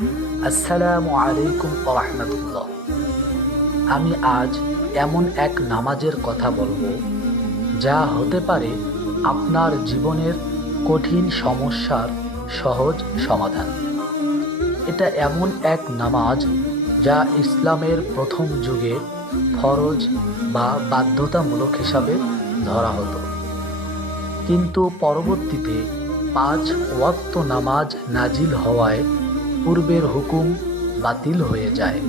আসসালামু আলাইকুম ওয়া রাহমাতুল্লাহ। আমি আজ এমন এক নামাজের কথা বলবো যা হতে পারে আপনার জীবনের কঠিন সমস্যার সহজ সমাধান। এটা এমন এক নামাজ যা ইসলামের প্রথম যুগে ফরজ বা বাধ্যতামূলক হিসাবে ধরা হতো, কিন্তু পরবর্তীতে ৫ ওয়াক্ত নামাজ নাজিল হওয়ায় পূর্বের হুকুম বাতিল হয়ে যায়।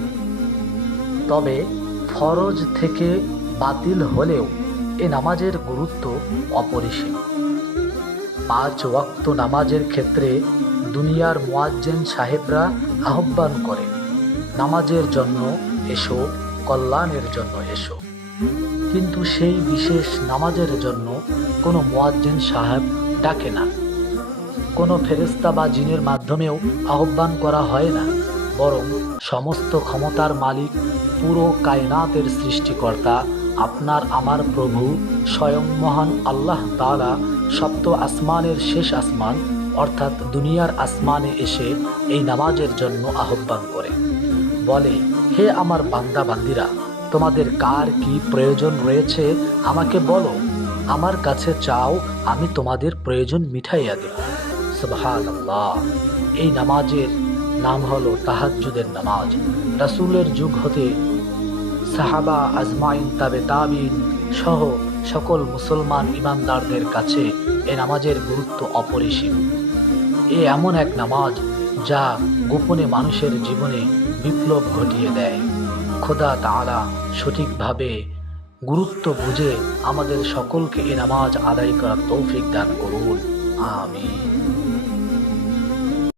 তবে ফরজ থেকে বাতিল হলেও এ নামাজের গুরুত্ব অপরিসীম। ৫ ওয়াক্ত নামাজের ক্ষেত্রে দুনিয়ার মুয়াজ্জিন সাহেবরা আহ্বান করে, নামাজের জন্য এসো, কল্যাণের জন্য এসো। কিন্তু সেই বিশেষ নামাজের জন্য কোনো মুয়াজ্জিন সাহেব ডাকে না, কোনো ফেরেশতা বা জিনের মাধ্যমেও আহ্বান করা হয় না, বরং সমস্ত ক্ষমতার মালিক, পুরো কায়নাতের সৃষ্টিকর্তা, আপনার আমার প্রভু স্বয়ং মহান আল্লাহ তাআলা সপ্ত আসমানের শেষ আসমান অর্থাৎ দুনিয়ার আসমানে এসে এই নামাজের জন্য আহ্বান করে, বলে, হে আমার বান্দা বান্দিরা, তোমাদের কার কি প্রয়োজন রয়েছে আমাকে বলো, আমার কাছে চাও, আমি তোমাদের প্রয়োজন মিটাইয়া দেব। সুবহানাল্লাহ। এই নামাজের নাম হলো তাহাজ্জুদের নামাজ। রাসূলের যুগ হতে সাহাবা আজমাইন, তাবেঈন সহ সকল মুসলমান ইমানদারদের কাছে এ নামাজের গুরুত্ব অপরিসীম। এমন এক নামাজ যা গোপনে মানুষের জীবনে বিপ্লব ঘটিয়ে দেয়। খোদা তাআলা সঠিকভাবে গুরুত্ব বুঝে আমাদের সকলকে এ নামাজ আদায় করার তৌফিক দান করুন। আমিন।